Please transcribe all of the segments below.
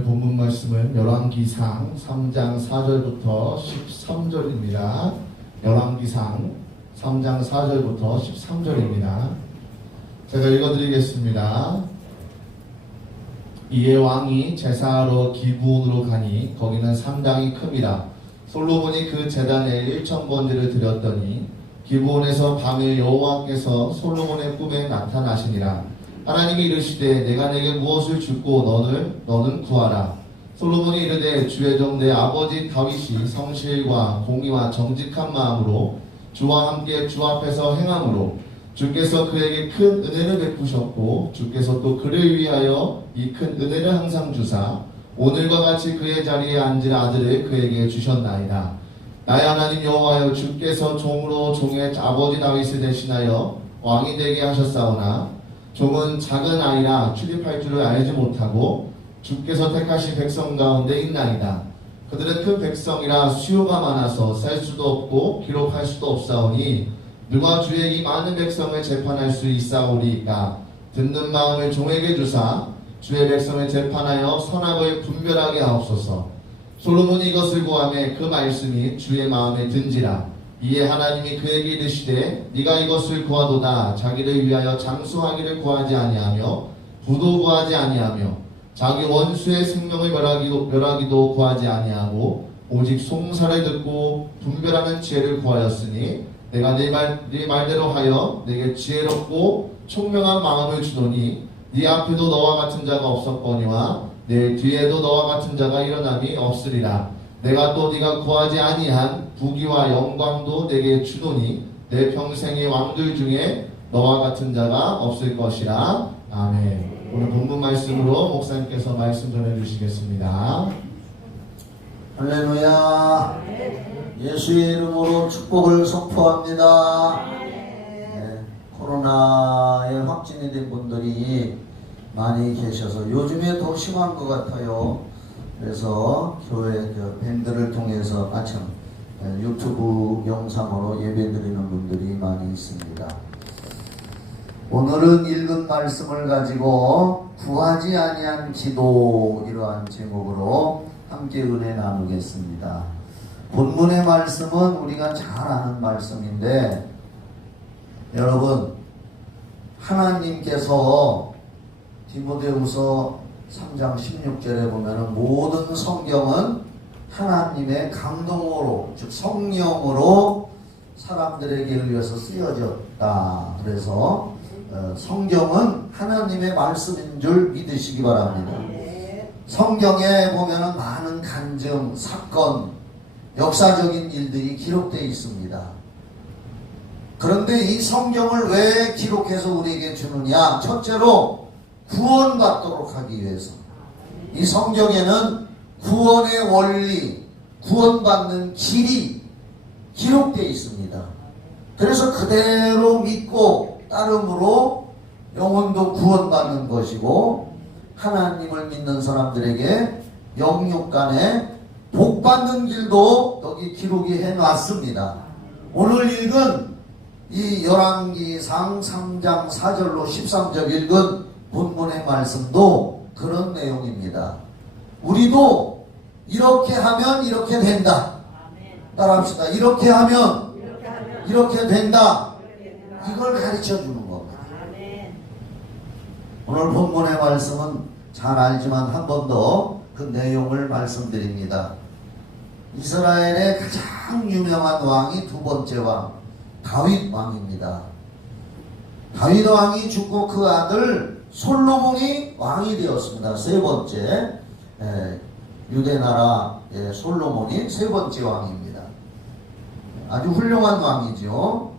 본문 말씀은 열왕기상 3장 4절부터 13절입니다. 열왕기상 3장 4절부터 13절입니다. 제가 읽어드리겠습니다. 이에 왕이 제사하러 기브온으로 가니 거기는 산당이 큽니다. 솔로몬이 그 제단에 1000번제를 드렸더니 기브온에서 밤에 여호와께서 솔로몬의 꿈에 나타나시니라. 하나님이 이르시되 내가 내게 무엇을 줍고 너는 구하라. 솔로몬이 이르되 주의 종 내 아버지 다윗이 성실과 공의와 정직한 마음으로 주와 함께 주 앞에서 행함으로 주께서 그에게 큰 은혜를 베푸셨고 주께서 또 그를 위하여 이 큰 은혜를 항상 주사 오늘과 같이 그의 자리에 앉을 아들을 그에게 주셨나이다. 나의 하나님 여호와여, 주께서 종으로 종의 아버지 다윗을 대신하여 왕이 되게 하셨사오나 종은 작은 아이라 출입할 줄을 알지 못하고 주께서 택하신 백성 가운데 있나이다. 그들은 큰 백성이라 수요가 많아서 셀 수도 없고 기록할 수도 없사오니 누가 주의 이 많은 백성을 재판할 수 있사오리이까. 듣는 마음을 종에게 주사 주의 백성을 재판하여 선악을 분별하게 하옵소서. 솔로몬이 이것을 구하매 그 말씀이 주의 마음에 든지라. 이에 하나님이 그에게 이르시되 네가 이것을 구하도다. 자기를 위하여 장수하기를 구하지 아니하며 부도 구하지 아니하며 자기 원수의 생명을 멸하기도 구하지 아니하고 오직 송사를 듣고 분별하는 지혜를 구하였으니 내가 네 말대로 하여 내게 지혜롭고 총명한 마음을 주노니 네 앞에도 너와 같은 자가 없었거니와 내 뒤에도 너와 같은 자가 일어남이 없으리라. 내가 또 네가 구하지 아니한 부귀와 영광도 내게 주노니 내 평생의 왕들 중에 너와 같은 자가 없을 것이라. 아멘. 오늘 본문 말씀으로 목사님께서 말씀 전해주시겠습니다. 할렐루야. 예수의 이름으로 축복을 선포합니다. 코로나에 확진이 된 분들이 많이 계셔서 요즘에 더 심한 것 같아요. 그래서 교회 밴드를 통해서 마침 유튜브 영상으로 예배드리는 분들이 많이 있습니다. 오늘은 읽은 말씀을 가지고 구하지 아니한 기도, 이러한 제목으로 함께 은혜 나누겠습니다. 본문의 말씀은 우리가 잘 아는 말씀인데, 여러분, 하나님께서 디모데후서 3장 16절에 보면은 모든 성경은 하나님의 감동으로, 즉 성령으로 사람들에게 의해서 쓰여졌다. 그래서 성경은 하나님의 말씀인 줄 믿으시기 바랍니다. 성경에 보면은 많은 간증, 사건, 역사적인 일들이 기록되어 있습니다. 그런데 이 성경을 왜 기록해서 우리에게 주느냐? 첫째로 구원받도록 하기 위해서. 이 성경에는 구원의 원리, 구원받는 길이 기록되어 있습니다. 그래서 그대로 믿고 따름으로 영혼도 구원받는 것이고, 하나님을 믿는 사람들에게 영육간에 복받는 길도 여기 기록이 해놨습니다. 오늘 읽은 이 열왕기상 3장 4절로 13절 읽은 본문의 말씀도 그런 내용입니다. 우리도 이렇게 하면 이렇게 된다. 따라합시다. 이렇게 하면 이렇게 된다. 이걸 가르쳐 주는 겁니다. 오늘 본문의 말씀은 잘 알지만 한 번 더 그 내용을 말씀드립니다. 이스라엘의 가장 유명한 왕이 두 번째 왕, 다윗 왕입니다. 다윗 왕이 죽고 그 아들 솔로몬이 왕이 되었습니다. 세 번째, 유대 나라의 솔로몬이 세 번째 왕입니다. 아주 훌륭한 왕이죠.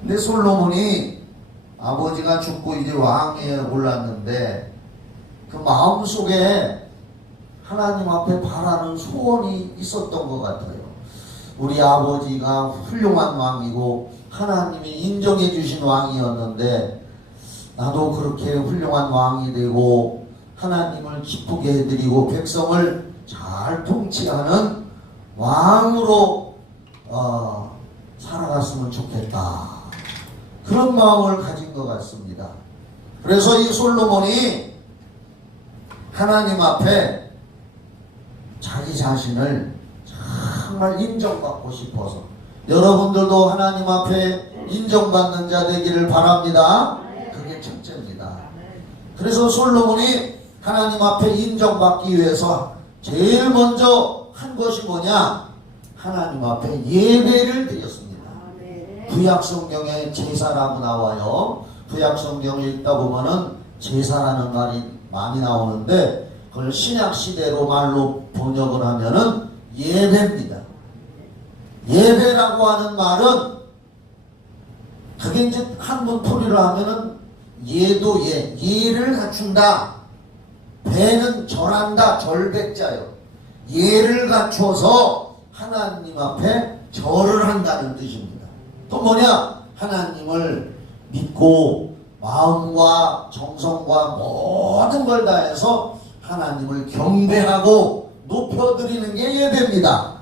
근데 솔로몬이 아버지가 죽고 이제 왕위에 올랐는데 그 마음속에 하나님 앞에 바라는 소원이 있었던 것 같아요. 우리 아버지가 훌륭한 왕이고 하나님이 인정해 주신 왕이었는데 나도 그렇게 훌륭한 왕이 되고 하나님을 기쁘게 해드리고 백성을 잘 통치하는 왕으로 살아갔으면 좋겠다. 그런 마음을 가진 것 같습니다. 그래서 이 솔로몬이 하나님 앞에 자기 자신을 정말 인정받고 싶어서 여러분들도 하나님 앞에 인정받는 자 되기를 바랍니다. 그게 첫째입니다. 그래서 솔로몬이 하나님 앞에 인정받기 위해서 제일 먼저 한 것이 뭐냐? 하나님 앞에 예배를 드렸습니다. 구약성경에 제사라고 나와요. 구약성경을 읽다 보면은 제사라는 말이 많이 나오는데 그걸 신약시대로 말로 번역을 하면은 예배입니다. 예배라고 하는 말은 그게 이제 한문 풀이를 하면은 예를 갖춘다. 배는 절한다. 절백자요. 예를 갖춰서 하나님 앞에 절을 한다는 뜻입니다. 또 뭐냐? 하나님을 믿고 마음과 정성과 모든 걸 다해서 하나님을 경배하고 높여드리는 게 예배입니다.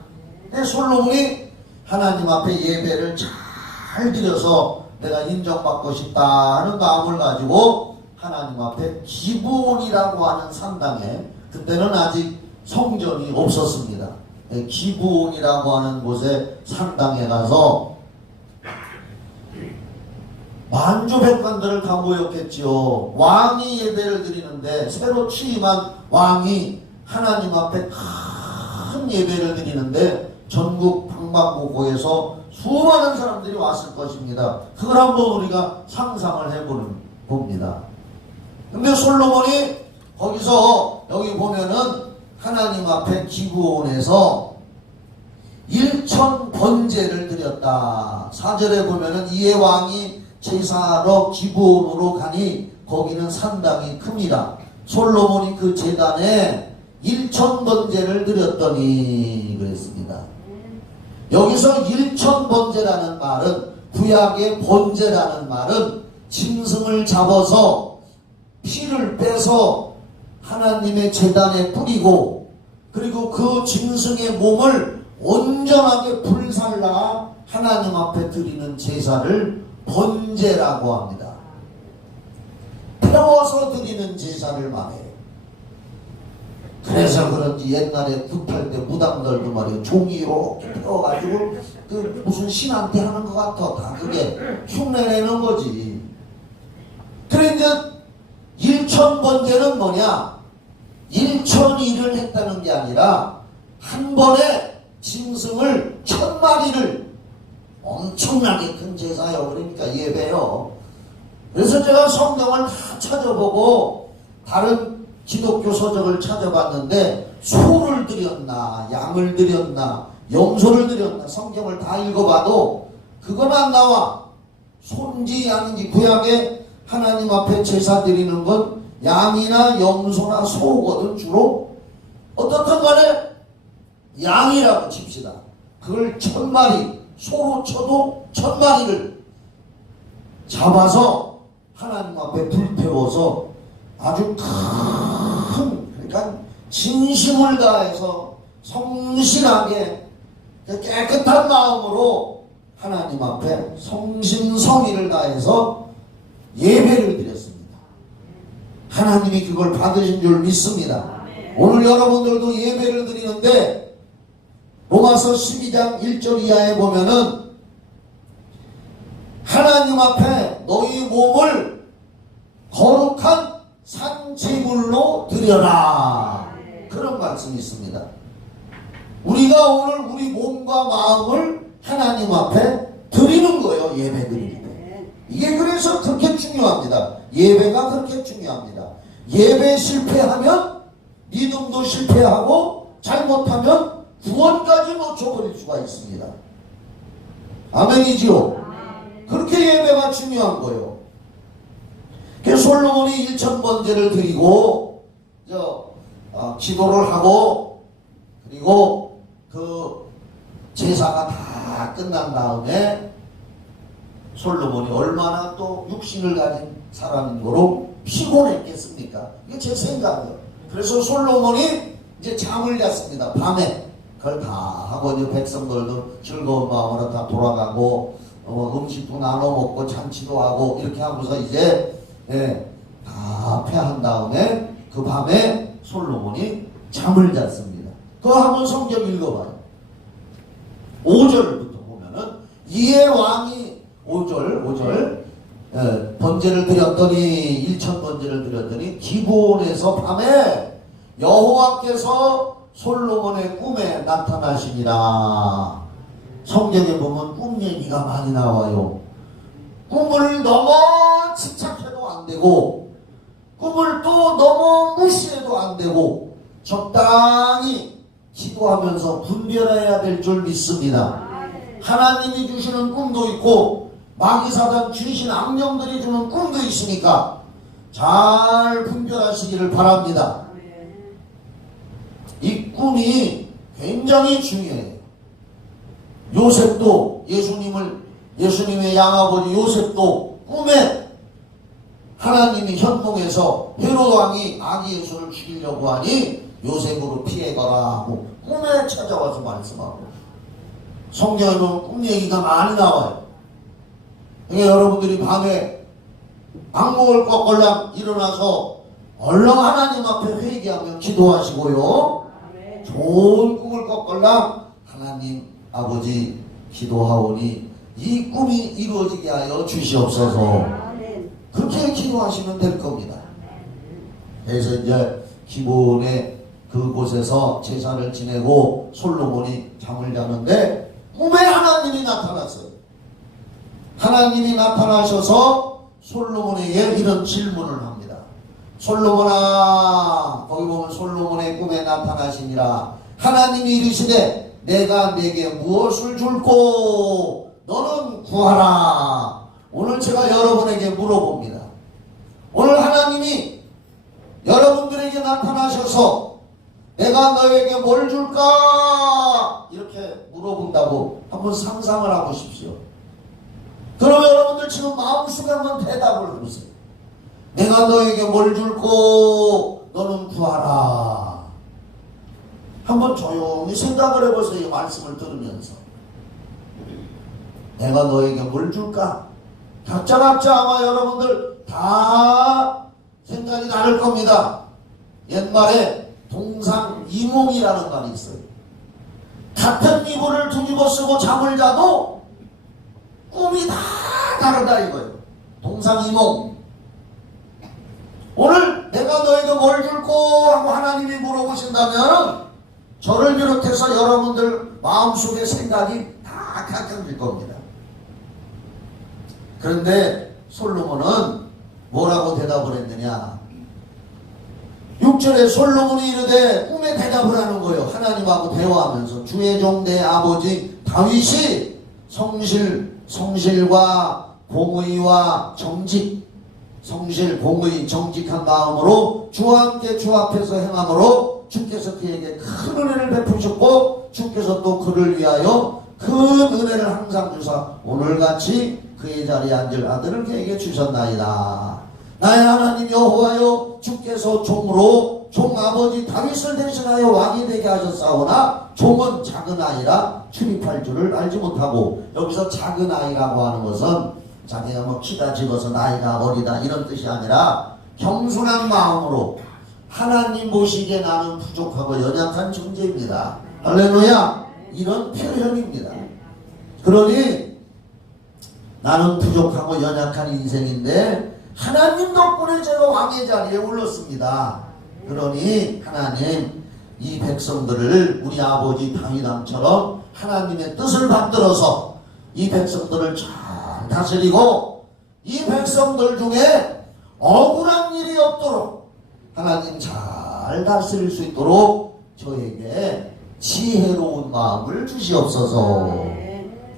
솔로몬이 하나님 앞에 예배를 잘 드려서 내가 인정받고 싶다 하는 마음을 가지고 하나님 앞에 기브온이라고 하는 산당에, 그때는 아직 성전이 없었습니다. 기브온이라고 하는 곳에 산당에 가서 만주백관들을 다 모였겠지요. 왕이 예배를 드리는데 새로 취임한 왕이 하나님 앞에 큰 예배를 드리는데 전국 방방곡곡에서 수많은 사람들이 왔을 것입니다. 그걸 한번 우리가 상상을 해봅니다. 근데 솔로몬이 거기서 여기 보면은 하나님 앞에 기브온에서 1000번제를 드렸다. 4절에 보면은 이에 왕이 제사하러 기브온으로 가니 거기는 산당이 큽니다. 솔로몬이 그 제단에 1000번제를 드렸더니 그랬습니다. 여기서 1000번제라는 말은, 구약의 번제라는 말은 짐승을 잡아서 피를 빼서 하나님의 제단에 뿌리고 그리고 그 짐승의 몸을 온전하게 불살라 하나님 앞에 드리는 제사를 번제라고 합니다. 태워서 드리는 제사를 말해요. 그래서 그런지 옛날에 급할 때 무당들도 말이에요. 종이로 태워가지고 그 무슨 신한테 하는 것 같아. 다 그게 흉내내는 거지. 그래 이제 1000번제는 뭐냐? 1000일을 했다는 게 아니라 한 번에 짐승을 1000마리를, 엄청나게 큰 제사요. 그러니까 예배요. 그래서 제가 성경을 다 찾아보고 다른 기독교 서적을 찾아봤는데 소를 드렸나 양을 드렸나 염소를 드렸나 성경을 다 읽어봐도 그건 안 나와. 소인지 양인지, 구약에 하나님 앞에 제사 드리는 건 양이나 염소나 소거든. 주로 어떻든 간에 양이라고 칩시다. 그걸 1000마리, 소로 쳐도 1000마리를 잡아서 하나님 앞에 불태워서 아주 큰, 그러니까 진심을 다해서 성실하게 깨끗한 마음으로 하나님 앞에 성심성의를 다해서 예배를 드렸습니다. 하나님이 그걸 받으신 줄 믿습니다. 오늘 여러분들도 예배를 드리는데 로마서 12장 1절 이하에 보면은 하나님 앞에 너희 몸을 거룩한 산제물로 드려라. 그런 말씀이 있습니다. 우리가 오늘 우리 몸과 마음을 하나님 앞에 드리는 거예요. 예배 드릴 때. 이게 그래서 그렇게 중요합니다. 예배가 그렇게 중요합니다. 예배 실패하면 믿음도 실패하고 잘못하면 구원까지 놓쳐버릴 수가 있습니다. 아멘이지요? 그렇게 예배가 중요한 거예요. 그래서 솔로몬이 1000번제를 드리고 기도를 하고 그리고 그 제사가 다 끝난 다음에 솔로몬이 얼마나 또 육신을 가진 사람인 거로 피곤했겠습니까? 이게 제 생각이에요. 그래서 솔로몬이 이제 잠을 잤습니다. 밤에. 그걸 다 하고 이제 백성들도 즐거운 마음으로 다 돌아가고 음식도 나눠 먹고 잔치도 하고 이렇게 하고서 이제 다 패한 다음에 그 밤에 솔로몬이 잠을 잤습니다. 그거 한번 성경 읽어봐요. 5절부터 보면은 이에 왕이 5절 번제를 드렸더니 1000번제를 드렸더니 기브온에서 밤에 여호와께서 솔로몬의 꿈에 나타나시니라. 성경에 보면 꿈 얘기가 많이 나와요. 꿈을 너무 집착해도 안 되고 꿈을 또 너무 무시해도 안 되고 적당히 기도하면서 분별해야 될 줄 믿습니다. 하나님이 주시는 꿈도 있고 마귀사단 귀신 악령들이 주는 꿈도 있으니까 잘 분별하시기를 바랍니다. 이 꿈이 굉장히 중요해요. 요셉도 예수님의 양아버지 요셉도 꿈에 하나님이 현몽에서 헤롯 왕이 아기 예수를 죽이려고 하니 요셉으로 피해가라 하고 꿈에 찾아와서 말씀하고, 성경에 보면 꿈 얘기가 많이 나와요. 그러니까 여러분들이 밤에 악몽을 꺾으려 일어나서 얼른 하나님 앞에 회개하며 기도하시고요. 좋은 꿈을 꺾으려 하나님 아버지 기도하오니 이 꿈이 이루어지게 하여 주시옵소서. 그렇게 기도하시면 될 겁니다. 그래서 이제 기본의 그곳에서 제사를 지내고 솔로몬이 잠을 자는데 꿈에 하나님이 나타났어요. 하나님이 나타나셔서 솔로몬에게 이런 질문을 합니다. 솔로몬아, 거기 보면 솔로몬의 꿈에 나타나시니라. 하나님이 이르시되 내가 내게 무엇을 줄꼬 너는 구하라. 오늘 제가 여러분에게 물어봅니다. 오늘 하나님이 여러분들에게 나타나셔서 내가 너에게 뭘 줄까? 이렇게 물어본다고 한번 상상을 해보십시오. 그러면 여러분들 지금 마음속에 한번 대답을 해보세요. 내가 너에게 뭘 줄꼬 너는 구하라. 한번 조용히 생각을 해보세요. 이 말씀을 들으면서 내가 너에게 뭘 줄까? 각자 아마 여러분들 다 생각이 나를 겁니다. 옛말에 동상이몽이라는 말이 있어요. 같은 이불을 뒤집어 쓰고 잠을 자도 꿈이 다 다르다 이거예요. 동상이몽. 오늘 내가 너에게 뭘 줄꼬 하고 하나님이 물어보신다면 저를 비롯해서 여러분들 마음속에 생각이 다 각각일 겁니다. 그런데 솔로몬은 뭐라고 대답을 했느냐? 6절에 솔로몬이 이르되 꿈에 대답을 하는 거예요. 하나님하고 대화하면서 주의 종 내 아버지 다윗이 성실과 공의와 정직, 성실, 공의, 정직한 마음으로 주와 함께 주 앞에서 행함으로 주께서 그에게 큰 은혜를 베푸셨고 주께서 또 그를 위하여 큰 은혜를 항상 주사 오늘같이 그의 자리에 앉을 아들을 그에게 주셨나이다. 나의 하나님 여호와여 주께서 종으로 종 아버지 다윗을 대신하여 왕이 되게 하셨사오나 종은 작은 아이라 출입할 줄을 알지 못하고, 여기서 작은 아이라고 하는 것은 자기가 뭐 키가 집어서 나이가 어리다 이런 뜻이 아니라 겸손한 마음으로 하나님 보시기에 나는 부족하고 연약한 존재입니다. 할렐루야. 이런 표현입니다. 그러니 나는 부족하고 연약한 인생인데 하나님 덕분에 제가 왕의 자리에 올랐습니다. 그러니 하나님 이 백성들을 우리 아버지 다윗왕처럼 하나님의 뜻을 받들어서 이 백성들을 잘 다스리고 이 백성들 중에 억울한 일이 없도록 하나님 잘 다스릴 수 있도록 저에게 지혜로운 마음을 주시옵소서.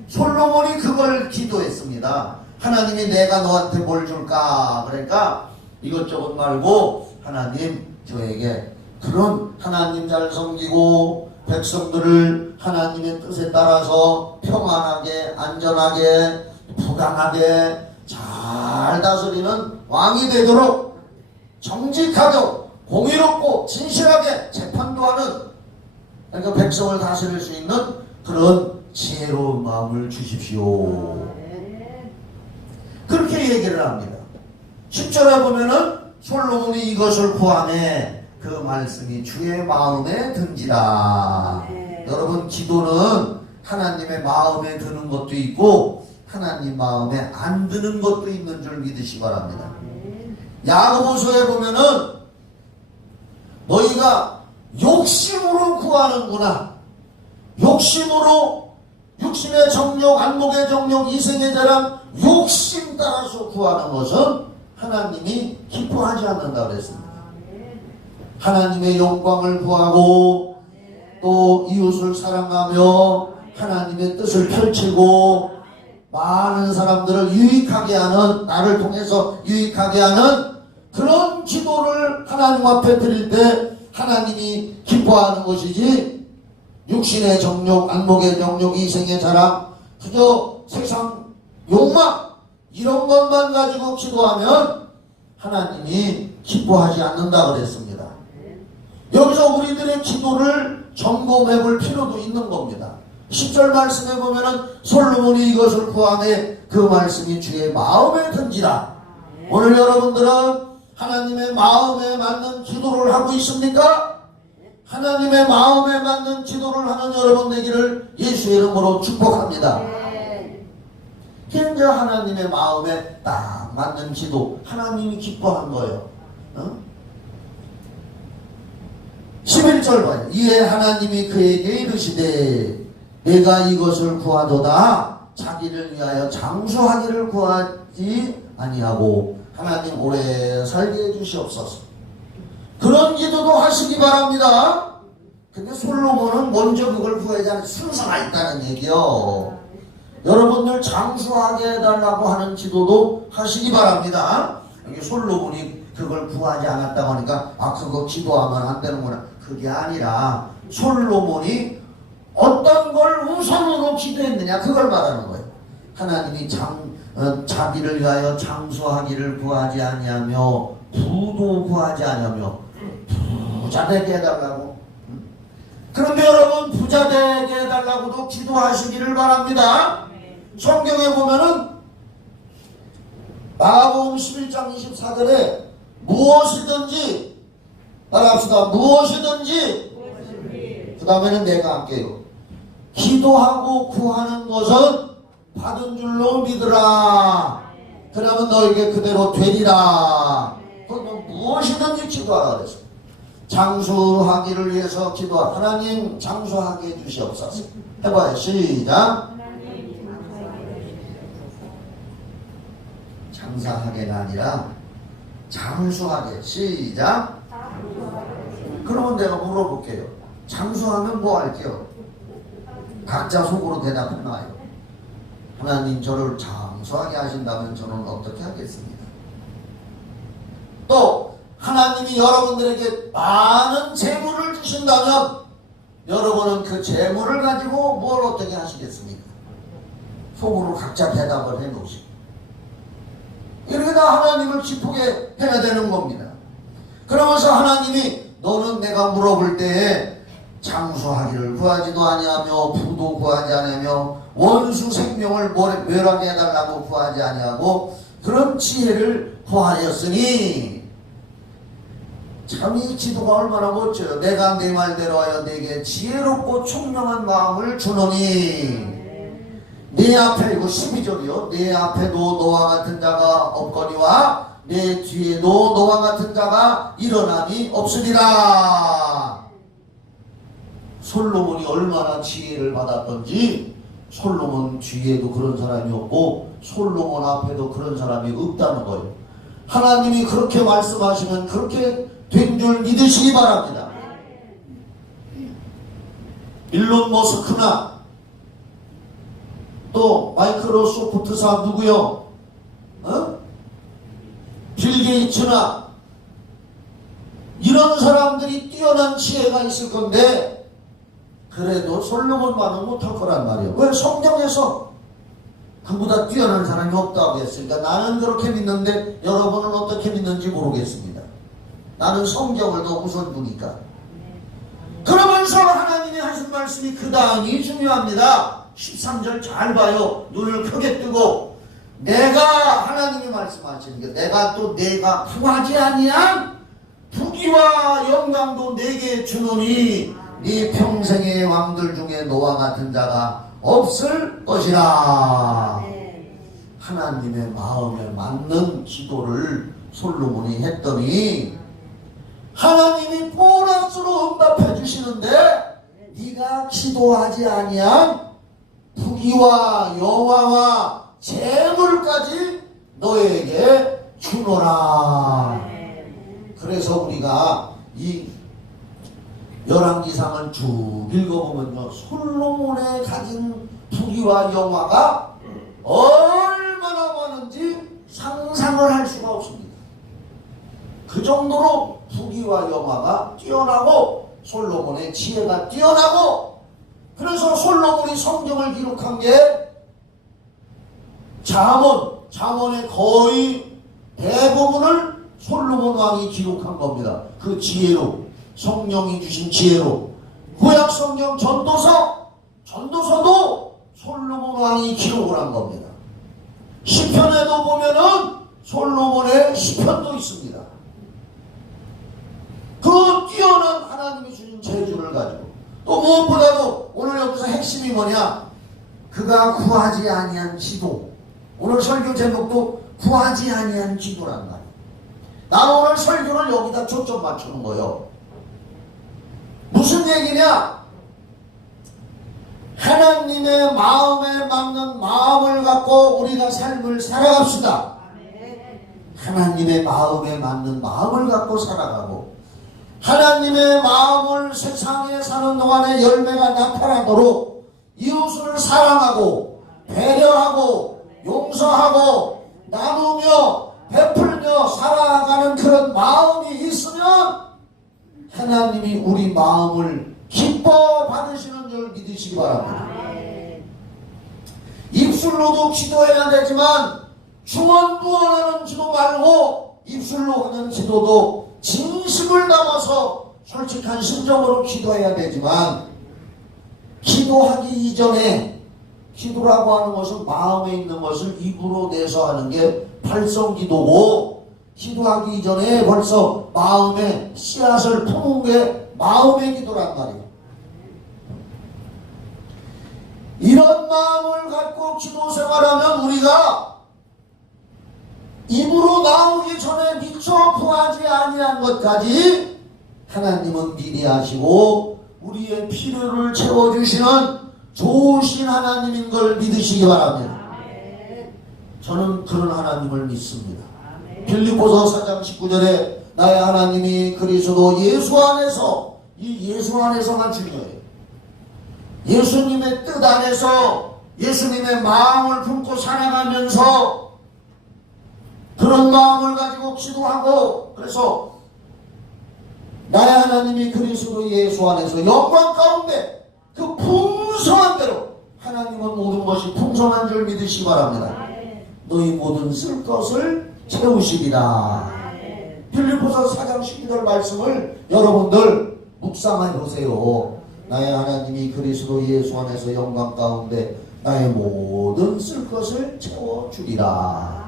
솔로몬이 그걸 기도했습니다. 하나님이 내가 너한테 뭘 줄까? 그러니까 이것저것 말고 하나님 저에게 그런 하나님 잘 섬기고 백성들을 하나님의 뜻에 따라서 평안하게 안전하게 부강하게 잘 다스리는 왕이 되도록 정직하게 공의롭고 진실하게 재판도 하는, 그러니까 백성을 다스릴 수 있는 그런 지혜로운 마음을 주십시오. 그렇게 얘기를 합니다. 10절에 보면은 솔로몬이 이것을 구하네. 그 말씀이 주의 마음에 든지라. 여러분, 기도는 하나님의 마음에 드는 것도 있고 하나님 마음에 안 드는 것도 있는 줄 믿으시기 바랍니다. 야고보서에 보면은 너희가 욕심으로 구하는구나. 욕심으로, 육신의 정욕, 안목의 정욕, 이생의 자랑, 욕심 따라서 구하는 것은 하나님이 기뻐하지 않는다 그랬습니다. 하나님의 영광을 구하고 또 이웃을 사랑하며 하나님의 뜻을 펼치고 많은 사람들을 유익하게 하는, 나를 통해서 유익하게 하는 그런 기도를 하나님 앞에 드릴 때 하나님이 기뻐하는 것이지, 육신의 정욕, 안목의 정욕, 이생의 자랑, 그저 세상 욕망 이런 것만 가지고 기도하면 하나님이 기뻐하지 않는다 그랬습니다. 여기서 우리들의 기도를 점검해 볼 필요도 있는 겁니다. 10절 말씀에 보면은 솔로몬이 이것을 구하매 그 말씀이 주의 마음에 든지라. 오늘 여러분들은 하나님의 마음에 맞는 기도를 하고 있습니까? 하나님의 마음에 맞는 기도를 하는 여러분 되기를 예수의 이름으로 축복합니다. 현재 하나님의 마음에 딱 맞는 기도, 하나님이 기뻐한 거예요. 11절 봐요. 이에 하나님이 그에게 이르시되 내가 이것을 구하도다 자기를 위하여 장수하기를 구하지 아니하고 하나님 오래 살게 해주시옵소서. 그런 기도도 하시기 바랍니다. 근데 솔로몬은 먼저 그걸 구하지 않은 순서가 있다는 얘기요. 여러분들 장수하게 해달라고 하는 기도도 하시기 바랍니다. 여기 솔로몬이 그걸 구하지 않았다고 하니까 그거 기도하면 안 되는구나. 그게 아니라 솔로몬이 어떤 걸 우선으로 기도했느냐 그걸 말하는 거예요. 하나님이 자기를 위하여 장수하기를 구하지 아니하며 부도 구하지 아니하며 부자 되게 해달라고. 그런데 여러분, 부자 되게 해달라고도 기도하시기를 바랍니다. 성경에 보면은 마가복음 11장 24절에 무엇이든지, 따라합시다. 무엇이든지, 그 다음에는 내가 할게요. 기도하고 구하는 것은 받은 줄로 믿으라. 그러면 너에게 그대로 되리라. 그건 무엇이든지 기도하라 그랬어. 장수하기를 위해서 기도하. 하나님 장수하게 해주시옵소서. 해봐요. 시작. 장사하게가 아니라 장수하게. 시작. 그러면 내가 물어볼게요. 장수하면 뭐 할게요? 각자 속으로 대답해놔요. 하나님 저를 장수하게 하신다면 저는 어떻게 하겠습니까? 또 하나님이 여러분들에게 많은 재물을 주신다면 여러분은 그 재물을 가지고 뭘 어떻게 하시겠습니까? 속으로 각자 대답을 해놓으시고 이렇게 다 하나님을 기쁘게 해야 되는 겁니다. 그러면서 하나님이 너는 내가 물어볼 때에 장수하기를 구하지도 아니하며 부도 구하지 아니하며 원수 생명을 멸하게 해달라고 구하지 아니하고 그런 지혜를 구하였으니 참 이 기도가 얼마나 멋져요. 내가 내 말대로 하여 내게 지혜롭고 총명한 마음을 주노니 내 앞에, 이거 12절이요. 내 앞에도 너와 같은 자가 없거니와 내 뒤에도 너와 같은 자가 일어남이 없으리라. 솔로몬이 얼마나 지혜를 받았던지 솔로몬 뒤에도 그런 사람이 없고 솔로몬 앞에도 그런 사람이 없다는 거예요. 하나님이 그렇게 말씀하시면 그렇게 된 줄 믿으시기 바랍니다. 일론 머스크나 또 마이크로소프트사 누구요? 빌 게이츠나 이런 사람들이 뛰어난 지혜가 있을 건데 그래도 솔로몬만은 못할 거란 말이에요. 왜? 성경에서 그보다 뛰어난 사람이 없다고 했으니까. 나는 그렇게 믿는데 여러분은 어떻게 믿는지 모르겠습니다. 나는 성경을 더 우선 두니까. 그러면서 하나님이 하신 말씀이 그 다음이 중요합니다. 13절 잘 봐요. 눈을 크게 뜨고 내가, 하나님이 말씀하시는 게 내가 구하지 아니한 부귀 부귀와 영광도 내게 주노니 네 평생의 왕들 중에 너와 같은 자가 없을 것이라. 하나님의 마음에 맞는 기도를 솔로몬이 했더니 하나님이 보너스로 응답해 주시는데 네가 기도하지 아니한 부귀와 영화와 재물까지 너에게 주노라. 그래서 우리가 이 열왕기상을 쭉 읽어보면요, 솔로몬의 가진 부귀와 영화가 얼마나 많은지 상상을 할 수가 없습니다. 그 정도로 부귀와 영화가 뛰어나고 솔로몬의 지혜가 뛰어나고, 그래서 솔로몬이 성경을 기록한 게 잠언의 거의 대부분을 솔로몬 왕이 기록한 겁니다. 그 지혜로, 성령이 주신 지혜로. 구약 성경 전도서도 솔로몬 왕이 기록을 한 겁니다. 시편에도 보면은 솔로몬의 시편도 있습니다. 그 뛰어난 하나님이 주신 재주를 가지고, 또 무엇보다도 오늘 여기서 핵심이 뭐냐? 그가 구하지 아니한 기도. 오늘 설교 제목도 구하지 아니한 기도란 말이에요. 나는 오늘 설교를 여기다 초점 맞추는 거예요. 무슨 얘기냐? 하나님의 마음에 맞는 마음을 갖고 우리가 삶을 살아갑시다. 하나님의 마음에 맞는 마음을 갖고 살아가고, 하나님의 마음을 세상에 사는 동안에 열매가 나타나도록 이웃을 사랑하고 배려하고 용서하고 나누며 베풀며 살아가는 그런 마음이 있으면 하나님이 우리 마음을 기뻐 받으시는 줄 믿으시기 바랍니다. 입술로도 기도해야 되지만 중언부언하는 기도 말고 입술로 하는 기도도 진심을 담아서 솔직한 심정으로 기도해야 되지만, 기도하기 이전에, 기도라고 하는 것은 마음에 있는 것을 입으로 내서 하는 게 발성기도고, 기도하기 이전에 벌써 마음에 씨앗을 품은 게 마음의 기도란 말이에요. 이런 마음을 갖고 기도 생활하면 우리가 입으로 나오기 전에 미처 구하지 아니한 것까지 하나님은 미리 하시고 우리의 필요를 채워주시는 좋으신 하나님인 걸 믿으시기 바랍니다. 저는 그런 하나님을 믿습니다. 빌립보서 4장 19절에 나의 하나님이 그리스도 예수 안에서, 이 예수 안에서가 중요해요. 예수님의 뜻 안에서 예수님의 마음을 품고 살아가면서 그런 마음을 가지고 기도하고, 그래서 나의 하나님이 그리스도 예수 안에서 영광 가운데 그 풍성한 대로, 하나님은 모든 것이 풍성한 줄 믿으시기 바랍니다. 너희 모든 쓸 것을 채우시리라. 빌립보서 4장 12절 말씀을 여러분들 묵상해 보세요. 나의 하나님이 그리스도 예수 안에서 영광 가운데 나의 모든 쓸 것을 채워주리라.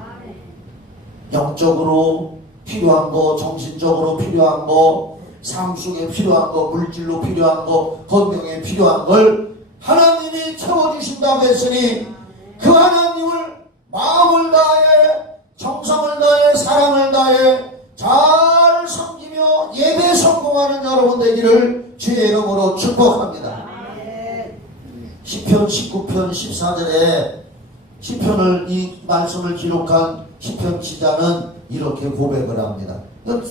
영적으로 필요한 거, 정신적으로 필요한 거, 삶 속에 필요한 거, 물질로 필요한 거, 건강에 필요한 걸 하나님이 채워주신다고 했으니 그 하나님을 마음을 다해, 정성을 다해, 사랑을 다해 잘 섬기며 예배 성공하는 여러분 되기를 주의 이름으로 축복합니다. 시편 19편 14절에 시편을, 이 말씀을 기록한 시편 기자는 이렇게 고백을 합니다.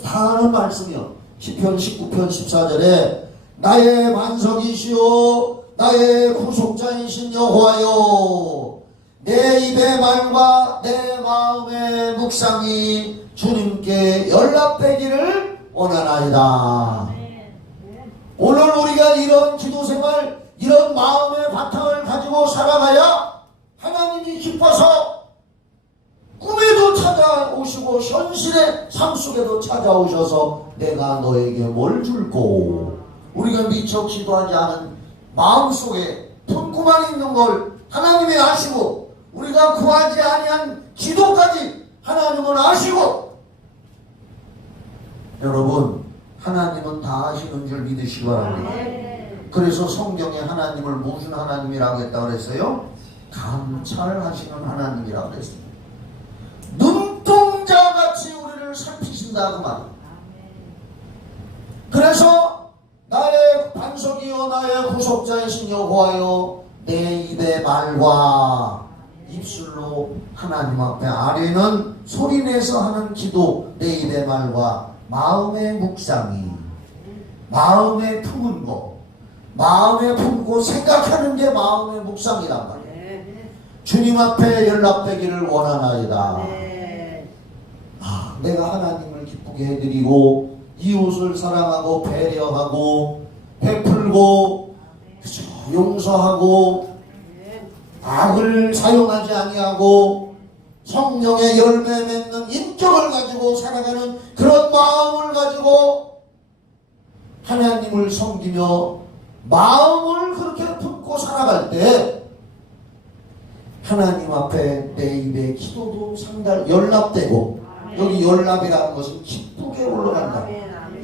다 아는 말씀이요. 시편 19편 14절에 나의 반석이시오 나의 구속자이신 여호와여, 내 입의 말과 내 마음의 묵상이 주님께 연락되기를 원하나이다. 오늘 우리가 이런 기도생활, 이런 마음의 바탕을 가지고 살아가야 하나님이 기뻐서 꿈에도 찾아오시고 현실의 삶 속에도 찾아오셔서 내가 너에게 뭘 줄꼬, 우리가 미처 기도하지 않은 마음속에 품고만 있는 걸 하나님이 아시고, 우리가 구하지 아니한 기도까지 하나님은 아시고, 여러분 하나님은 다 아시는 줄 믿으시기 바랍니다. 그래서 성경에 하나님을 무슨 하나님이라고 했다고 그랬어요? 감찰하시는 하나님이라고 그랬습니다. 눈동자같이 우리를 살피신다 그 말이에요. 그래서 나의 반석이요 나의 구속자이신 여호와여 내 입의 말과 입술로 하나님 앞에 아뢰는 소리내서 하는 기도, 내 입의 말과 마음의 묵상이, 마음에 품은 거, 마음에 품고 생각하는 게 마음의 묵상이란 말이에요. 주님 앞에 연락되기를 원하나이다. 내가 하나님을 기쁘게 해드리고 이웃을 사랑하고 배려하고 베풀고 용서하고 악을 사용하지 아니하고 성령의 열매 맺는 인격을 가지고 살아가는 그런 마음을 가지고 하나님을 섬기며 마음을 그렇게 품고 살아갈 때 하나님 앞에 내 입의 기도도 상당히 연락되고, 여기 연락이라는 것은 기쁘게 올라간다.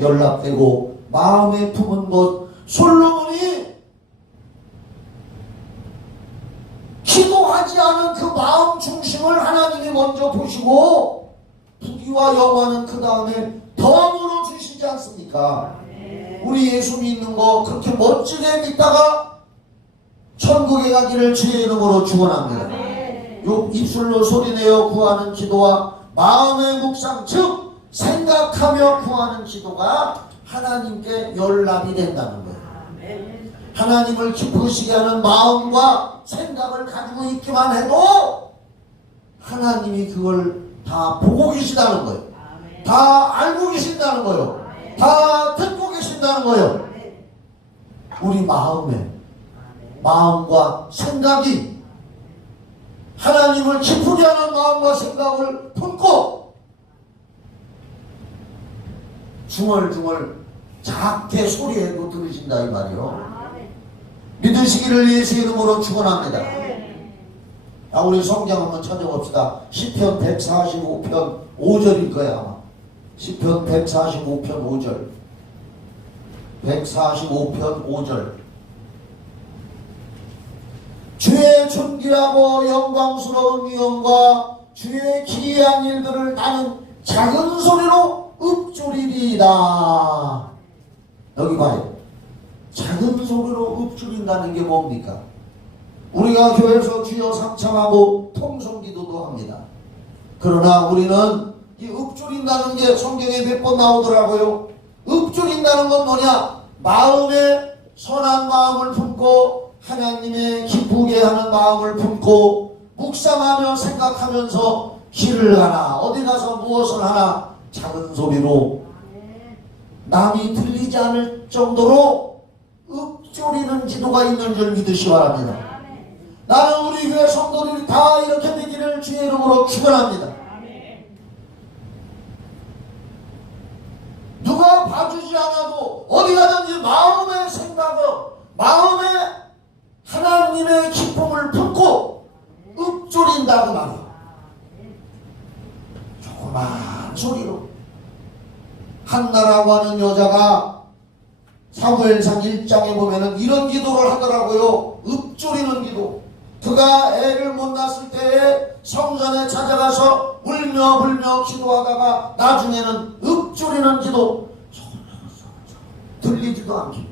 연락되고 마음에 품은 것, 솔로몬이 기도하지 않은 그 마음 중심을 하나님이 먼저 보시고 부귀와 영화는 그 다음에 덤으로 주시지 않습니까? 우리 예수 믿는 거 그렇게 멋지게 믿다가 천국에 가기를 주의 이름으로 축원합니다. 요 입술로 소리내어 구하는 기도와 마음의 묵상, 즉 생각하며 구하는 기도가 하나님께 연락이 된다는 거예요. 하나님을 기쁘시게 하는 마음과 생각을 가지고 있기만 해도 하나님이 그걸 다 보고 계시다는 거예요. 다 알고 계신다는 거예요. 다 듣고 계신다는 거예요. 우리 마음과 생각이 하나님을 기쁘게 하는 마음과 생각을 품고 중얼중얼 작게 소리해도 들으신다 이 말이요. 믿으시기를 예수 이름으로 축원합니다. 우리 성경 한번 찾아봅시다. 시편 145편 5절일 거야 아마. 시편 145편 5절. 145편 5절. 주의 존귀하고 영광스러운 위엄과 주의 기이한 일들을 나는 작은 소리로 읊조리리이다. 여기 봐요. 작은 소리로 읊조린다는 게 뭡니까? 우리가 교회에서 주여 삼창하고 통성기도도 합니다. 그러나 우리는 이 읊조린다는 게 성경에 몇 번 나오더라고요. 읊조린다는 건 뭐냐? 마음에 선한 마음을 품고 하나님의 기쁘게 하는 마음을 품고 묵상하며 생각하면서 길을 가나 어디 가서 무엇을 하나 작은 소리로 남이 들리지 않을 정도로 읊조리는 기도가 있는 줄 믿으시기 바랍니다. 나는 우리 교회 성도들이 다 이렇게 되기를 주의 이름으로 축원합니다. 누가 봐주지 않아도 어디 가든지 마음의 생각을, 마음에 하나님의 기쁨을 품고 읊조린다 그 말이에요. 조그만 소리로. 한나라고 하는 여자가 사무엘상 1장에 보면은 이런 기도를 하더라고요. 읊조리는 기도. 그가 애를 못 낳았을 때에 성전에 찾아가서 울며 불며 기도하다가 나중에는 읊조리는 기도. 들리지도 않게.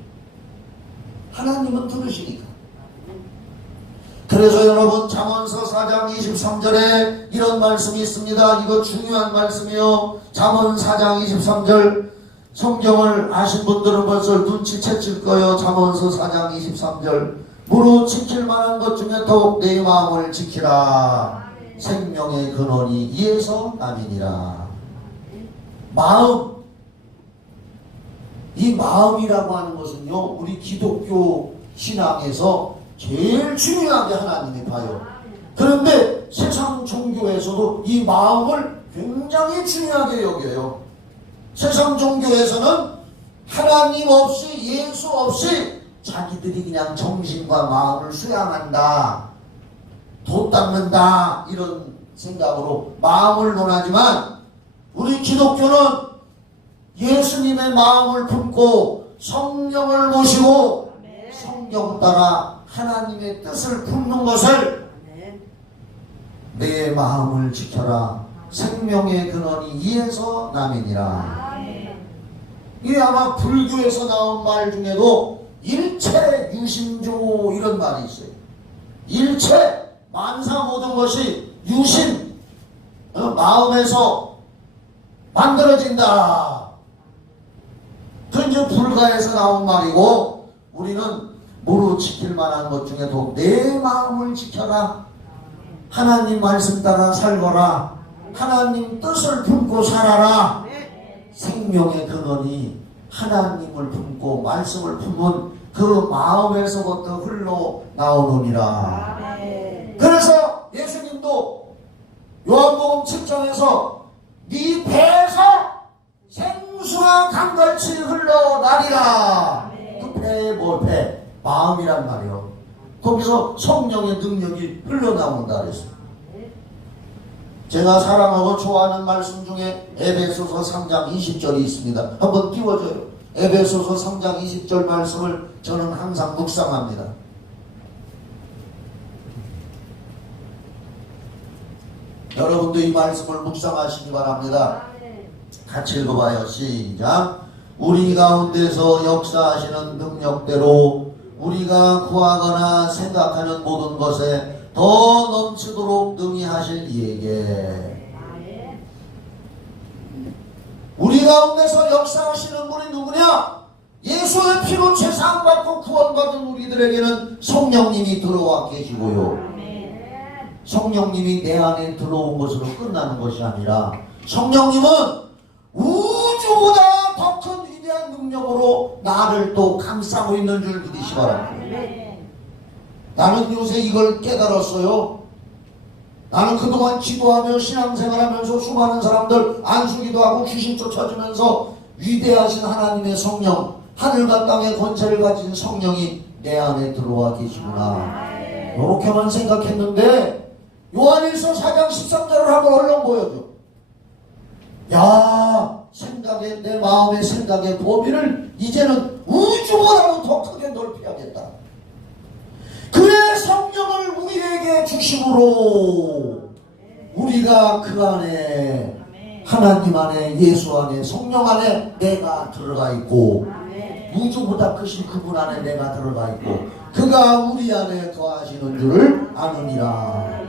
하나님은 들으시니까. 그래서 여러분 잠언서 4장 23절에 이런 말씀이 있습니다. 이거 중요한 말씀이요. 잠언 4장 23절. 성경을 아신 분들은 벌써 눈치챘을 거예요. 잠언서 4장 23절. 무릇 지킬 만한 것 중에 더욱 내 마음을 지키라. 생명의 근원이 이에서 남이니라. 마음. 이 마음이라고 하는 것은요, 우리 기독교 신앙에서 제일 중요하게 하나님이 봐요. 그런데 세상 종교에서도 이 마음을 굉장히 중요하게 여겨요. 세상 종교에서는 하나님 없이, 예수 없이 자기들이 그냥 정신과 마음을 수양한다, 돛닦는다, 이런 생각으로 마음을 논하지만 우리 기독교는 예수님의 마음을 품고 성령을 모시고 성경 따라 하나님의 뜻을 품는 것을 내 마음을 지켜라. 생명의 근원이 이에서 남이니라. 이게 아마 불교에서 나온 말 중에도 일체 유심조 이런 말이 있어요. 일체 만사 모든 것이 유심 마음에서 만들어진다. 그 이제 불가에서 나온 말이고 우리는 무릇 지킬 만한 것 중에도 내 마음을 지켜라. 하나님 말씀 따라 살거라. 하나님 뜻을 품고 살아라. 생명의 근원이 하나님을 품고 말씀을 품은 그 마음에서부터 흘러나오느니라. 그래서 예수님도 요한복음 7장에서 네 배에서 생수가 강같이 흘러나리라. 그 배에 뭘 배? 마음이란 말이요. 거기서 성령의 능력이 흘러나온다 그랬어요. 제가 사랑하고 좋아하는 말씀 중에 에베소서 3장 20절이 있습니다. 한번 띄워줘요. 에베소서 3장 20절 말씀을 저는 항상 묵상합니다. 여러분도 이 말씀을 묵상하시기 바랍니다. 같이 읽어봐요. 시작. 우리 가운데서 역사하시는 능력대로 우리가 구하거나 생각하는 모든 것에 더 넘치도록 능히 하실 이에게. 우리 가운데서 역사하시는 분이 누구냐? 예수의 피로 죄사함받고 구원받은 우리들에게는 성령님이 들어와 계시고요. 성령님이 내 안에 들어온 것으로 끝나는 것이 아니라 성령님은 우주보다 더 큰 위대한 능력으로 나를 또 감싸고 있는 줄 믿으시 바랍니다. 나는 요새 이걸 깨달았어요. 나는 그동안 기도하며 신앙생활하면서 수많은 사람들 안수기도 하고 귀신 쫓아주면서 위대하신 하나님의 성령, 하늘과 땅의 권세를 가진 성령이 내 안에 들어와 계시구나. 이렇게만 생각했는데 요한일서 4장 13절을 한번 얼른 보여줘. 야, 생각의 내 마음의 생각의 범위를 이제는 우주보다도 더 크게 넓혀야겠다. 그의 성령을 우리에게 주심으로 우리가 그 안에 하나님 안에 예수 안에 성령 안에 내가 들어가 있고 우주보다 크신 그분 안에 내가 들어가 있고 그가 우리 안에 거하시는 줄을 아느니라.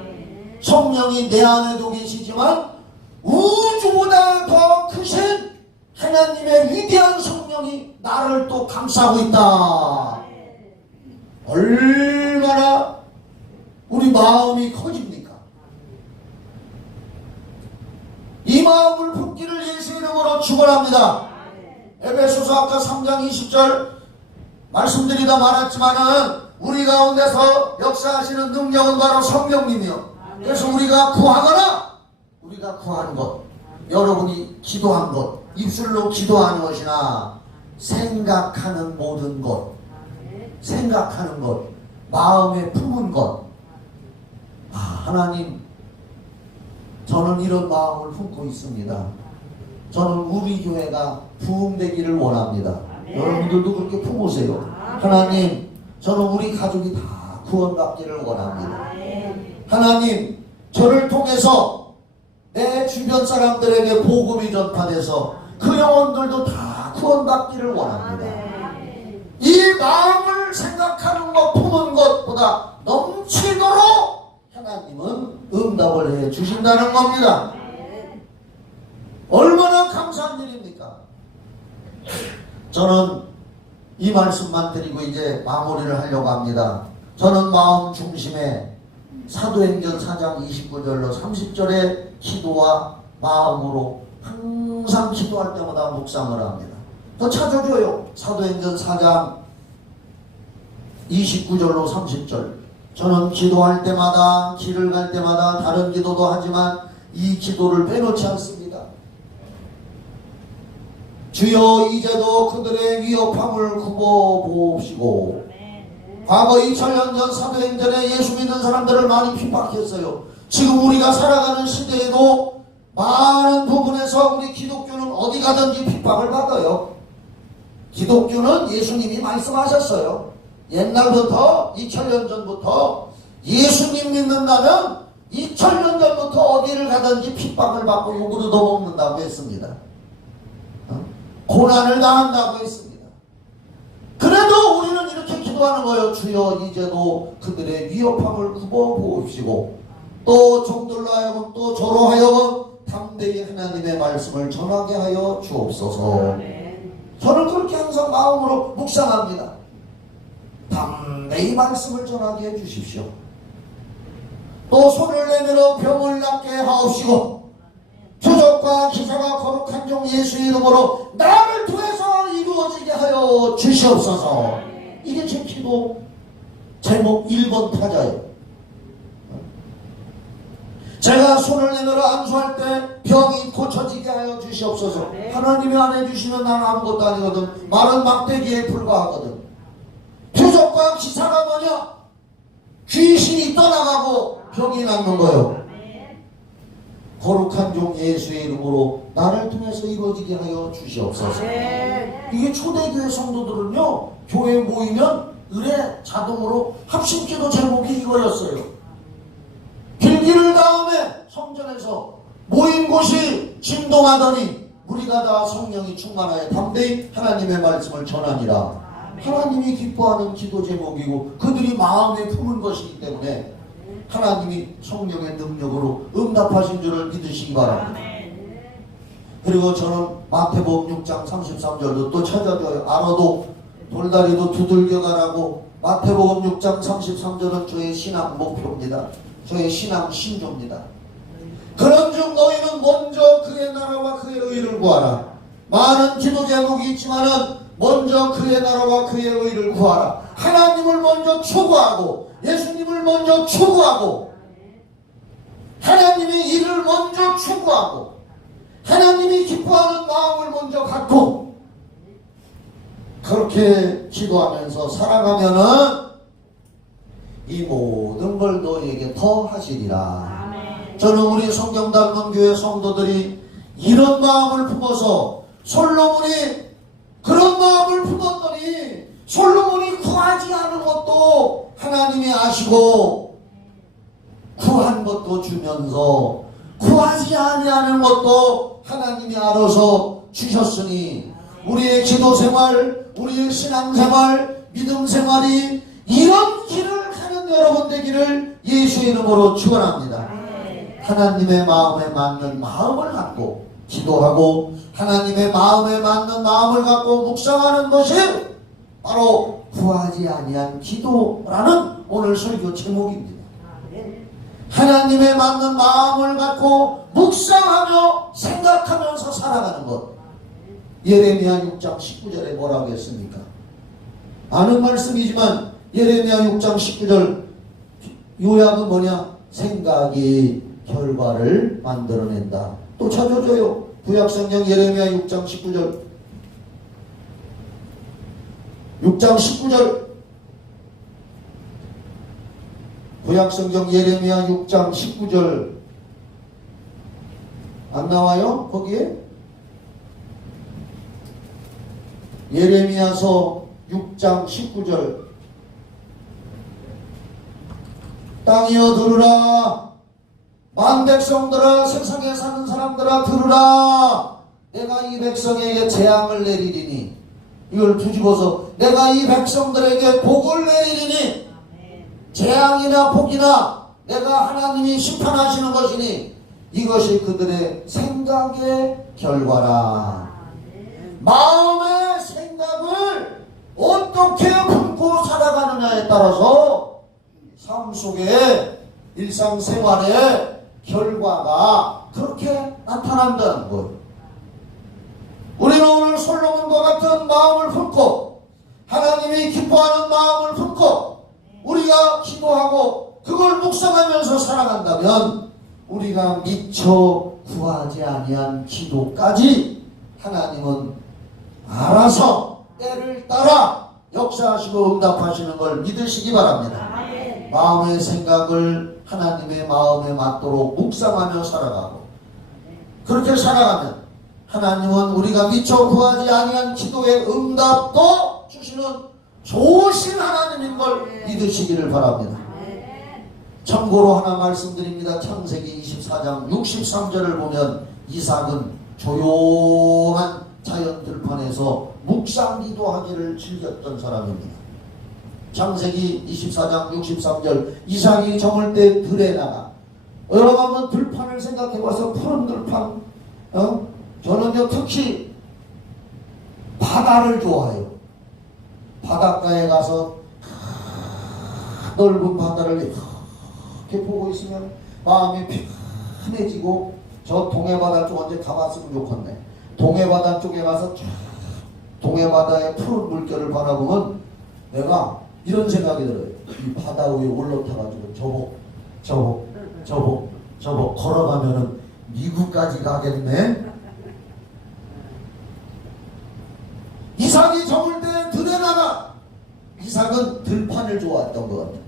성령이 내 안에도 계시지만 우주보다 더 크신 하나님의 위대한 성령이 나를 또 감싸고 있다. 얼마나 우리 마음이 커집니까? 이 마음을 품기를 예수 이름으로 축원합니다. 에베소서 아까 3장 20절 말씀드리다 말았지만은 우리 가운데서 역사하시는 능력은 바로 성령님이요. 그래서 우리가 구하거나 우리가 구하는 것, 여러분이 기도한 것, 입술로 기도하는 것이나 생각하는 모든 것, 생각하는 것, 마음에 품은 것. 하나님, 저는 이런 마음을 품고 있습니다. 저는 우리 교회가 부흥되기를 원합니다. 여러분들도 그렇게 품으세요. 하나님, 저는 우리 가족이 다 구원받기를 원합니다. 하나님, 저를 통해서 내 주변 사람들에게 복음이 전파돼서 그 영혼들도 다 구원받기를 원합니다. 이 마음을 생각하는 것, 품은 것보다 넘치도록 하나님은 응답을 해 주신다는 겁니다. 얼마나 감사한 일입니까? 저는 이 말씀만 드리고 이제 마무리를 하려고 합니다. 저는 마음 중심에 사도행전 4장 29절로 30절의 기도와 마음으로 항상 기도할 때마다 묵상을 합니다. 더 찾아줘요. 사도행전 4장 29절로 30절. 저는 기도할 때마다 길을 갈 때마다 다른 기도도 하지만 이 기도를 빼놓지 않습니다. 주여 이제도 그들의 위협함을 굽어보옵시고. 과거 2000년 전 사도행전에 예수 믿는 사람들을 많이 핍박했어요. 지금 우리가 살아가는 시대에도 많은 부분에서 우리 기독교는 어디 가든지 핍박을 받아요. 기독교는 예수님이 말씀하셨어요. 옛날부터 2000년 전부터 예수님 믿는다면 2000년 전부터 어디를 가든지 핍박을 받고 욕을 얻어먹는다고 했습니다. 고난을 당한다고 했습니다. 그래도 우리는 이렇게 기도하는 거예요. 주여 이제도 그들의 위협함을 굽어보옵시고 또 종들로 하여금 또 저로 하여금 담대히 하나님의 말씀을 전하게 하여 주옵소서. 저는 그렇게 항상 마음으로 묵상합니다. 담대히 말씀을 전하게 해주십시오. 또 손을 내밀어 병을 낫게 하옵시고 표적과 기사가 거룩한 종 예수의 이름으로 나를 통해서 이루어지게 하여 주시옵소서. 이게 제 기도 제목 1번 타자예요. 제가 손을 내밀어 안수할 때 병이 고쳐지게 하여 주시옵소서. 하나님이 안 해주시면 나는 아무것도 아니거든. 마른 막대기에 불과하거든. 표적과 기사가 뭐냐? 귀신이 떠나가고 병이 낫는 거예요. 거룩한 종 예수의 이름으로 나를 통해서 이루어지게 하여 주시옵소서. 이게 초대교회 성도들은요, 교회 모이면 의뢰 자동으로 합심기도 제목이 이거였어요. 빌기를 다음에 성전에서 모인 곳이 진동하더니 무리가 다 성령이 충만하여 담대히 하나님의 말씀을 전하니라. 하나님이 기뻐하는 기도 제목이고 그들이 마음에 품은 것이기 때문에 하나님이 성령의 능력으로 응답하신 줄을 믿으시기 바랍니다. 그리고 저는 마태복음 6장 33절도 또 찾아줘요. 알아도 돌다리도 두들겨 가라고. 마태복음 6장 33절은 저의 신앙 목표입니다. 저의 신앙 신조입니다. 그런즉 너희는 먼저 그의 나라와 그의 의를 구하라. 많은 기도 제목이 있지만은 먼저 그의 나라와 그의 의를 구하라. 하나님을 먼저 추구하고 예수님을 먼저 추구하고 하나님의 일을 먼저 추구하고 하나님이 기뻐하는 마음을 먼저 갖고 그렇게 기도하면서 살아가면은 이 모든 걸 너에게 더 하시리라. 저는 우리 성경 닮은 교회 성도들이 이런 마음을 품어서 솔로몬이 그런 마음을 품었더니 솔로몬이 구하지 않은 것도 하나님이 아시고 구한 것도 주면서 구하지 아니하는 것도 하나님이 알아서 주셨으니 우리의 기도 생활, 우리의 신앙 생활, 믿음 생활이 이런 길을 가는 여러분 되기를 예수의 이름으로 축원합니다. 하나님의 마음에 맞는 마음을 갖고 기도하고 하나님의 마음에 맞는 마음을 갖고 묵상하는 것이 바로 구하지 아니한 기도라는 오늘 설교 제목입니다. 하나님의 맞는 마음을 갖고 묵상하며 생각하면서 살아가는 것. 예레미야 6장 19절에 뭐라고 했습니까? 아는 말씀이지만 예레미야 6장 19절 요약은 뭐냐? 생각이 결과를 만들어낸다. 또 찾아줘요. 구약성경 예레미야 6장 19절 6장 19절 구약성경 예레미야 6장 19절 안 나와요? 거기에? 예레미야서 6장 19절 땅이여 들으라 만백성들아 세상에 사는 사람들아 들으라 내가 이 백성에게 재앙을 내리리니 이걸 뒤집어서 내가 이 백성들에게 복을 내리리니 재앙이나 복이나 내가 하나님이 심판하시는 것이니 이것이 그들의 생각의 결과라. 마음의 생각을 어떻게 품고 살아가느냐에 따라서 삶 속에 일상생활에 결과가 그렇게 나타난다는 것. 우리는 오늘 솔로몬과 같은 마음을 품고 하나님이 기뻐하는 마음을 품고 우리가 기도하고 그걸 묵상하면서 살아간다면 우리가 미처 구하지 아니한 기도까지 하나님은 알아서 때를 따라 역사하시고 응답하시는 걸 믿으시기 바랍니다. 마음의 생각을 하나님의 마음에 맞도록 묵상하며 살아가고 그렇게 살아가면 하나님은 우리가 미처 구하지 아니한 기도의 응답도 주시는 좋으신 하나님인 걸 믿으시기를 바랍니다. 참고로 하나 말씀드립니다. 창세기 24장 63절을 보면 이삭은 조용한 자연 들판에서 묵상 기도하기를 즐겼던 사람입니다. 창세기 24장 63절 이삭이 저물 때 들에 나가. 여러분 한번 들판을 생각해봐서 푸른 들판, 저는요 특히 바다를 좋아해요. 바닷가에 가서 넓은 바다를 이렇게 보고 있으면 마음이 편해지고, 저 동해바다 쪽 언제 가봤으면 좋겠네. 동해바다 쪽에 가서 쫙 동해바다의 푸른 물결을 바라보면 내가 이런 생각이 들어요. 이 바다 위에 올라타가지고 저거 걸어가면은 미국까지 가겠네. 이삭이 저물 때 들에 나가. 이삭은 들판을 좋아했던 것 같아요.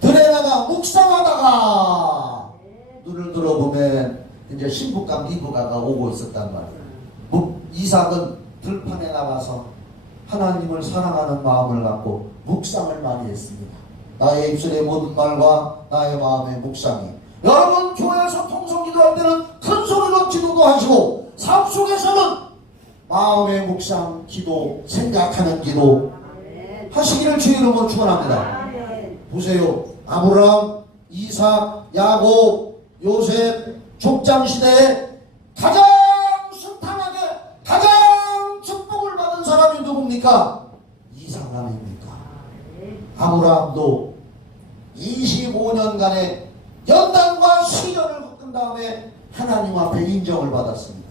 들에 나가 묵상하다가 눈을 들어보면 이제 신부감 리브가가 오고 있었단 말이에요. 이삭은 들판에 나가서 하나님을 사랑하는 마음을 갖고 묵상을 많이 했습니다. 나의 입술의 모든 말과 나의 마음의 묵상이. 여러분 교회에서 통성기도할 때는 큰 소리로 기도도 하시고, 삶 속에서는 마음의 묵상, 기도, 생각하는 기도 하시기를 주의 이름으로 축원합니다. 보세요. 아브라함, 이삭, 야곱, 요셉 족장시대에 가장 순탄하게 가장 축복을 받은 사람이 누굽니까? 이삭아닙니까? 아브라함도 25년간의 연단과 시련을 겪은 다음에 하나님 앞에 인정을 받았습니다.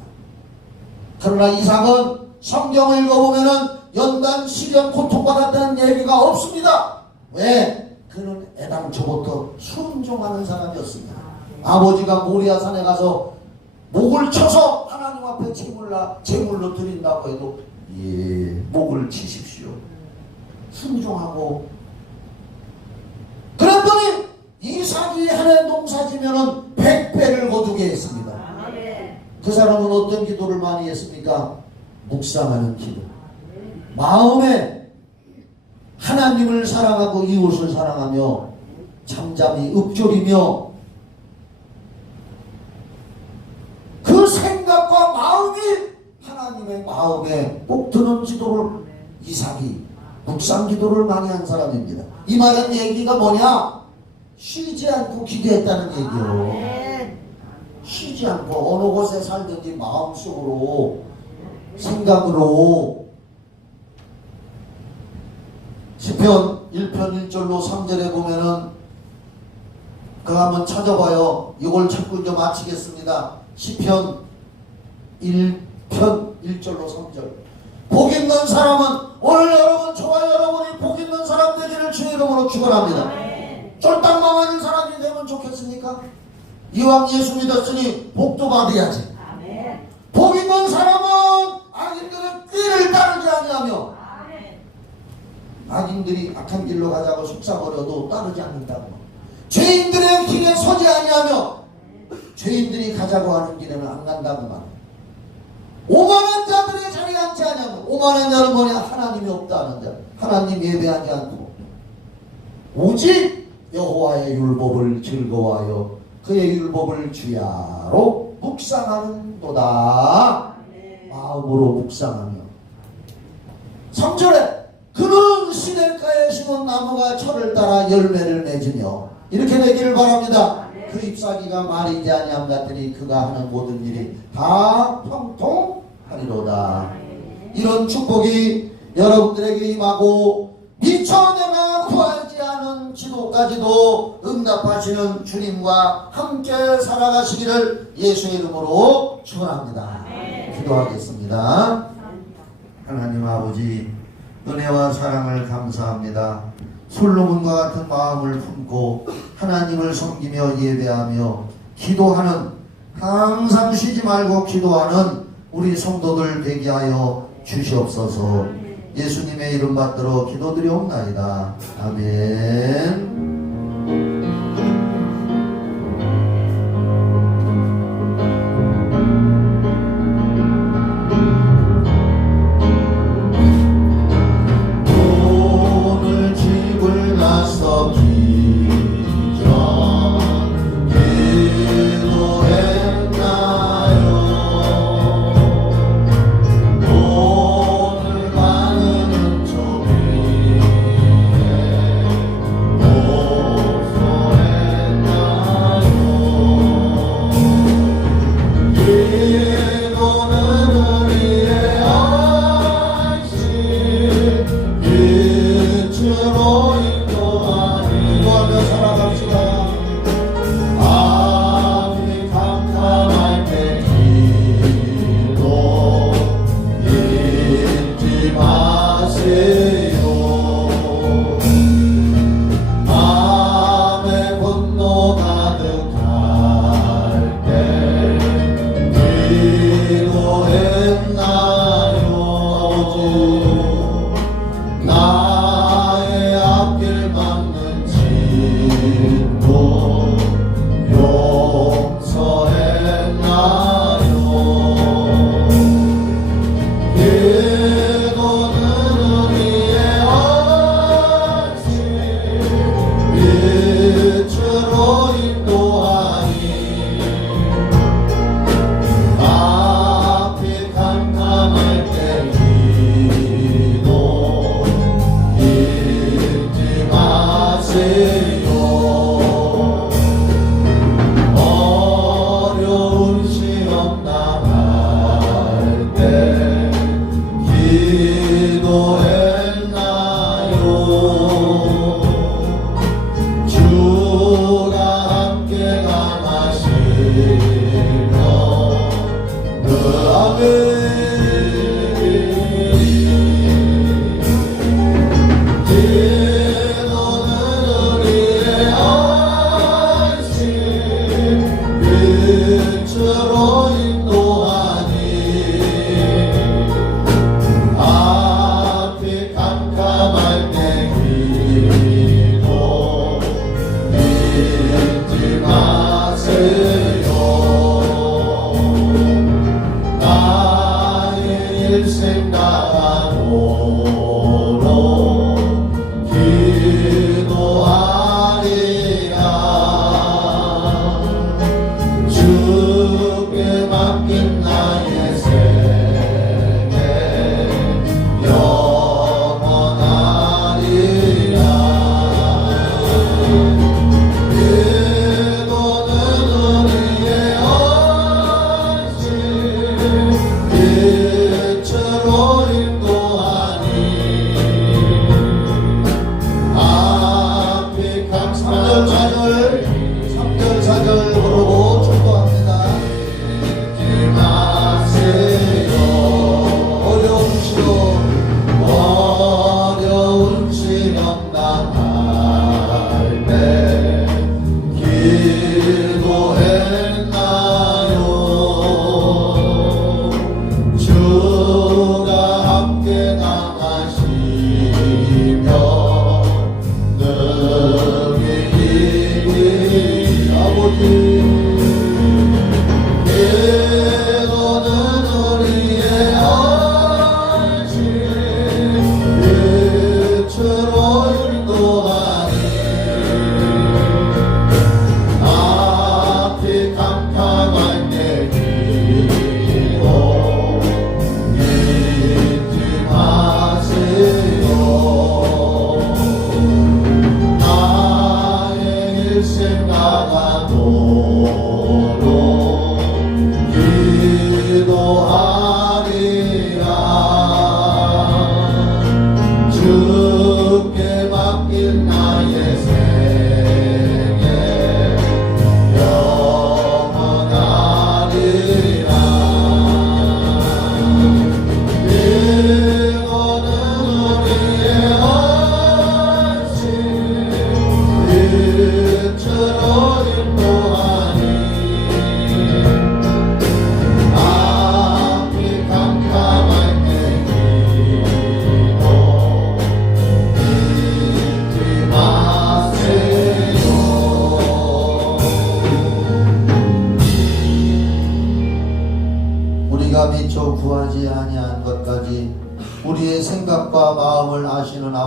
그러나 이삭은 성경을 읽어보면은 연단, 시련, 고통받았다는 얘기가 없습니다. 왜? 그는 애당초부터 순종하는 사람이었습니다. 아버지가 모리아산에 가서 목을 쳐서 하나님 앞에 제물로 드린다고 해도 예, 목을 치십시오. 순종하고. 그랬더니 이삭이 하나의 농사지면은 100배를 거두게 했습니다. 그 사람은 어떤 기도를 많이 했습니까? 묵상하는 기도. 마음에 하나님을 사랑하고 이웃을 사랑하며 잠잠히 읊조리며 그 생각과 마음이 하나님의 마음에 꼭 드는 기도를 이삭이 묵상 기도를 많이 한 사람입니다. 이 말은 얘기가 뭐냐? 쉬지 않고 기도했다는 얘기요. 쉬지 않고 어느 곳에 살든지 마음속으로 생각으로. 시편 1편 1절로 3절에 보면은 그거 한번 찾아봐요. 이걸 찾고 이제 마치겠습니다. 시편 1편 1절로 3절. 복 있는 사람은, 오늘 여러분 저와 여러분이 복 있는 사람 되기를 주의 이름으로 축원합니다. 쫄딱 망하는 사람이 되면 좋겠습니까? 이왕 예수 믿었으니 복도 받아야지. 복 있는 사람은 악인들의 꾀를 따르지 아니하며, 악인들이 악한 길로 가자고 속삭거려도 따르지 않는다고. 죄인들의 길에 서지 아니하며, 죄인들이 가자고 하는 길에는 안 간다고 말. 오만한 자들의 자리에 앉지 아니하며, 오만한 자는 뭐냐? 하나님이 없다는 자, 하나님 예배하지 않고 오직 여호와의 율법을 즐거워하여 그의 율법을 주야로 묵상하는도다. 마음으로 묵상하며. 3절에 그는 시냇가에 심은 나무가 철을 따라 열매를 맺으며, 이렇게 되기를 바랍니다. 그 잎사귀가 말이지 아니함 같으니 그가 하는 모든 일이 다 평통하리로다. 이런 축복이 여러분들에게 임하고, 미처 내가 구하지 않은 기도까지도 응답하시는 주님과 함께 살아가시기를 예수의 이름으로 축원합니다. 기도하겠습니다. 하나님 아버지, 은혜와 사랑을 감사합니다. 솔로몬과 같은 마음을 품고 하나님을 섬기며 예배하며 기도하는, 항상 쉬지 말고 기도하는 우리 성도들 되게 하여 주시옵소서. 예수님의 이름 받들어 기도드리옵나이다. 아멘.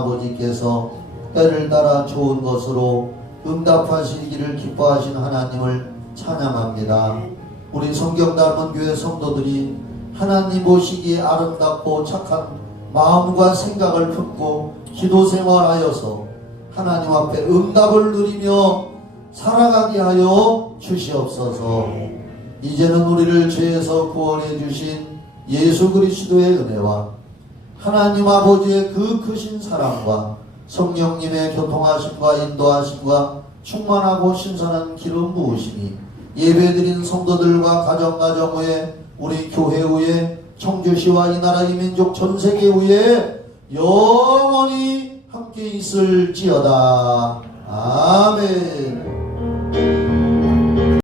아버지께서 때를 따라 좋은 것으로 응답하시기를 기뻐하신 하나님을 찬양합니다. 우리 성경 닮은 교회 성도들이 하나님 보시기에 아름답고 착한 마음과 생각을 품고 기도 생활하여서 하나님 앞에 응답을 누리며 살아가게 하여 주시옵소서. 이제는 우리를 죄에서 구원해 주신 예수 그리스도의 은혜와 하나님 아버지의 그 크신 사랑과 성령님의 교통하심과 인도하심과 충만하고 신선한 기름 부으심이 예배드린 성도들과 가정 후에 우리 교회 후에 청주시와 이 나라 이 민족 전 세계 후에 영원히 함께 있을지어다. 아멘.